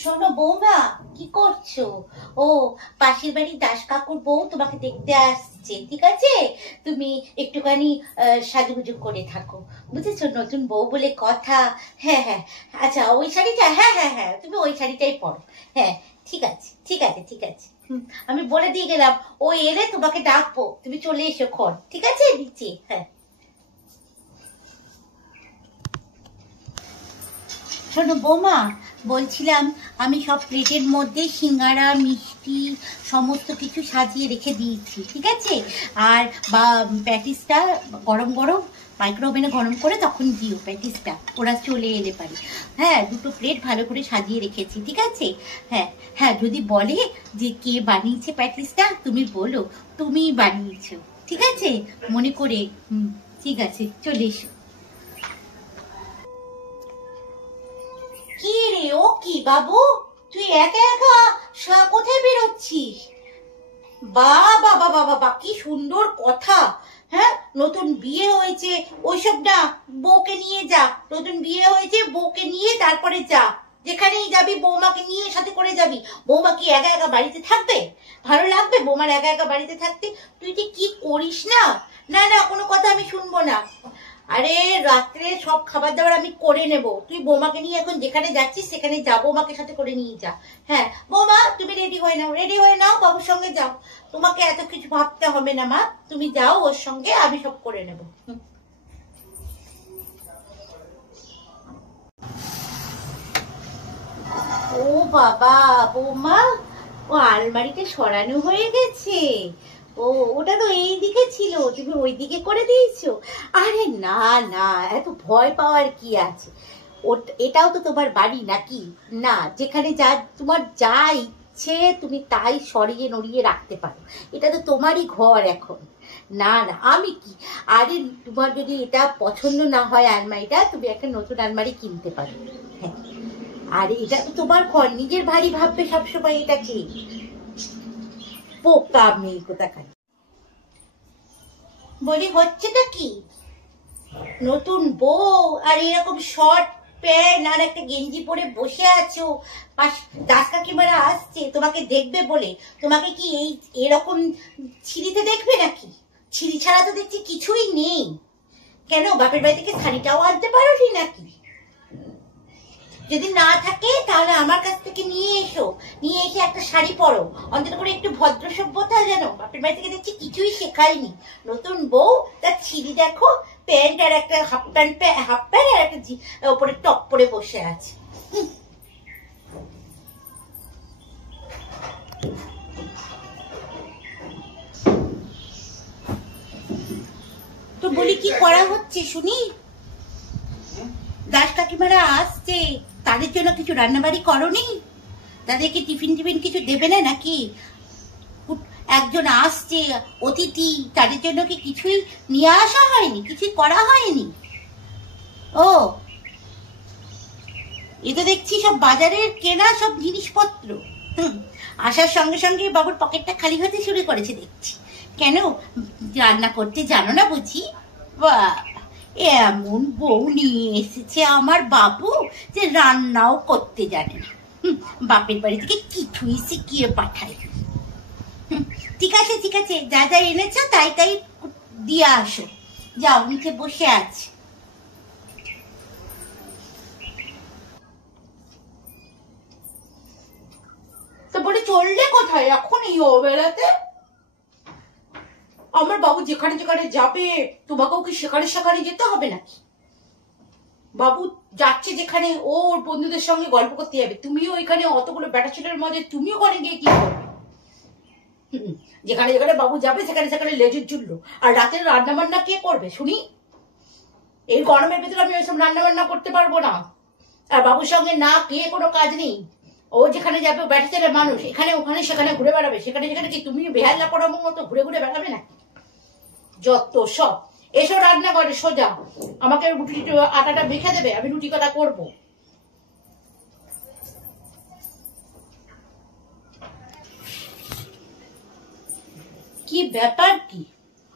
শোনো বৌমা, কি করছো? ও, পাশের বাড়ির দাস কাকুর বউ তোমাকে দেখতে আসছে, ঠিক আছে? তুমি একটুখানি সাজুগুজু করে থাকো, বুঝেছো? নতুন বউ বলে কথা। হ্যাঁ হ্যাঁ, আচ্ছা ওই শাড়িটা, হ্যাঁ হ্যাঁ হ্যাঁ, তুমি ওই শাড়িটাই পরো। হ্যাঁ, ঠিক আছে ঠিক আছে ঠিক আছে। আমি বলে দিয়ে গেলাম, ও এলে তোমাকে ডাকবো, তুমি চলে এসো খন, ঠিক আছে? নিচে, হ্যাঁ। শোনো বৌমা, বলছিলাম আমি সব প্লেটের মধ্যে সিঙ্গারা মিষ্টি সমস্ত কিছু সাজিয়ে রেখে দিয়েছি, ঠিক আছে? আর বা প্যাটিসটা গরম গরম মাইক্রো ওভেনে গরম করে তখন দিও প্যাটিসটা, ওরা চলে এলে পারে। হ্যাঁ, দুটো প্লেট ভালো করে সাজিয়ে রেখেছি, ঠিক আছে? হ্যাঁ হ্যাঁ, যদি বলে যে কে বানিয়েছে প্যাটিসটা, তুমি বলো তুমিই বানিয়েছো, ঠিক আছে? মনে করে। ঠিক আছে, চলে এসো। কি রে, ও কি বাবু, তুই একা একা কোথায় বেরোচ্ছিস? বাবা বাবা বাবা, কি সুন্দর কথা। হ্যাঁ, নতুন বিয়ে হয়েছে, ওইসব না, বউকে নিয়ে যা। নতুন বিয়ে হয়েছে, বউকে নিয়ে তারপরে যা। যেখানেই যাবি বৌমাকে নিয়ে সাথে করে যাবি। বৌমা কি একা একা বাড়িতে থাকবে? ভালো লাগবে বৌমার একা একা বাড়িতে থাকতে? তুই যে কি করিস না। না না, কোনো কথা আমি শুনবো না। আরে, রাত্রে সব খাবার দাবার আমি করে নেব, তুই বৌমাকে নিয়ে এখন যেখানে যাচ্ছিস সেখানে যা, বৌমাকে সাথে করে নিয়ে যা। হ্যাঁ বৌমা, তুমি রেডি হয়ে নাও, রেডি হয়ে নাও, বাবুর সঙ্গে যাও। তোমাকে এত কিছু ভাবতে হবে না মা, তুমি যাও ওর সঙ্গে, আমি সব করে নেব। ও বাবা, বৌমা, ও আলমারিতে সরানো হয়ে গেছে। ও, ওটা তো এই দিকে ছিল, তুমি ওই দিকে করে দিয়েছো? আরে না না, এত ভয় পাওয়ার কি আছে? এটাও তো তোমার বাড়ি নাকি? না, যেখানে যা তোমার যা ইচ্ছে তুমি তাই সরিয়ে নড়িয়ে রাখতে পারো। এটা তো তোমারই ঘর এখন। না না, আমি কি, আরে তোমার যদি এটা পছন্দ না হয় আলমারিটা, তুমি একটা নতুন আলমারি কিনতে পারো। হ্যাঁ, আরে এটা তো তোমার ঘর, নিজের ভারী ভাববে সবসময় এটাকে। পোকা মেয়ে কোথাকার। বলি হচ্ছেটা কি? নতুন বউ আর এরকম শর্ট প্যান্ট আর একটা গেঞ্জি পরে বসে আছো, দাস কাকিমারা আসছে তোমাকে দেখবে বলে। তোমাকে কি এই এরকম ছিঁড়িতে দেখবে নাকি? ছিঁড়ি ছাড়া তো দেখছি কিছুই নেই। কেন, বাপের বাড়ি থেকে শাড়িটাও আনতে পারোনি নাকি? যদি না থাকে তাহলে আমার কাছ থেকে নিয়ে এসো, নিয়ে এসে একটা শাড়ি পরো, অন্তত করে একটু ভদ্র সভ্যতা জানো। বাপের বাড়ি থেকে দেখছি কিছুই শেখায়নি। নতুন বউ, তার ছিঁড়ি দেখো, প্যান্ট আর একটা হাফ প্যান্ট আর একটা ওপরে টপ পরে বসে আছে। তো বলি কি করা হচ্ছে শুনি? দাস কাকিমারা আসছে, তাদের জন্য কিছু রান্নাবাড়ি করনি? তাদেরকে টিফিন টিফিন কিছু দেবে না নাকি? একজন আসছে অতিথি, তাদের জন্য কি কিছুই নিয়ে আসা হয়নি, কিছুই করা হয়নি? ও, এ তো দেখছি সব বাজারের কেনা সব জিনিসপত্র। আসার সঙ্গে সঙ্গে বাবুর পকেটটা খালি হতে শুরু করেছে দেখছি। কেন, রান্না করতে জানো না বুঝি? বাহ, এমন বউ নিয়ে এসেছে আমার বাবু যে রান্নাও করতে জানে না। বাপের বাড়ি থেকে কিছুই শিখিয়ে পাঠায়। ঠিক আছে ঠিক আছে, যা যা এনেছো তাই তাই দিয়ে আসো। যাও, নিচে বসে আছে। তো বলে চললে কোথায় এখন এই অবেলাতে? আমার বাবু যেখানে যেখানে যাবে তোমাকেও কি সেখানে সেখানে যেতে হবে নাকি? বাবু যাচ্ছে যেখানে, ওর বন্ধুদের সঙ্গে গল্প করতে যাবে, তুমিও এখানে অতগুলো বেটা ছেলের মধ্যে তুমি ওখানে গিয়ে কি করবে? যেখানে যেখানে বাবু যাবে সেখানে সেখানে লেজুর জুড়লো। আর রাতের রান্না বান্না কে করবে শুনি? এই গরমের ভিতরে আমি ওইসব রান্না বান্না করতে পারবো না। আর বাবুর সঙ্গে না কে কোনো কাজ নেই। ও যেখানে যাবে বেটা ছেলের মানুষ, এখানে ওখানে সেখানে ঘুরে বেড়াবে, সেখানে যেখানে কি তুমি বেহাল্লা পড়ার মতো ঘুরে ঘুরে বেড়াবে না? যত সব। এসো রান্না করে সোজা, আমাকে রুটি আটাটা মেখে দেবে, আমি রুটি কটা করবো। কি ব্যাপার কি?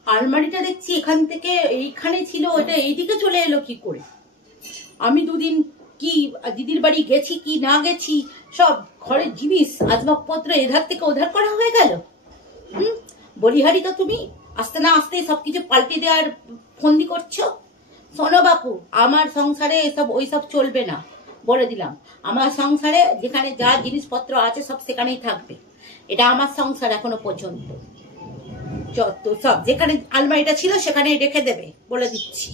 আলমারিটা দেখছি এখান থেকে এইখানে ছিল, ওটা এইদিকে চলে এলো কি করে? আমি দুদিন কি দিদির বাড়ি গেছি কি না গেছি, সব ঘরের জিনিস আসবাবপত্র এধার থেকে ওধার করা হয়ে গেল। বলিহারি তো তুমি আস্তে না আস্তে সবকিছু পাল্টে দেওয়ার ফন্দি করছো। শোনো বাপু, আমার সংসারে এসব ওইসব চলবে না, বলে দিলাম। আমার সংসারে যেখানে যা জিনিসপত্র আছে সব সেখানেই থাকবে। এটা আমার সংসার এখনো পর্যন্ত। যত সব যেখানে আলমারিটা ছিল সেখানে রেখে দেবে, বলে দিচ্ছি।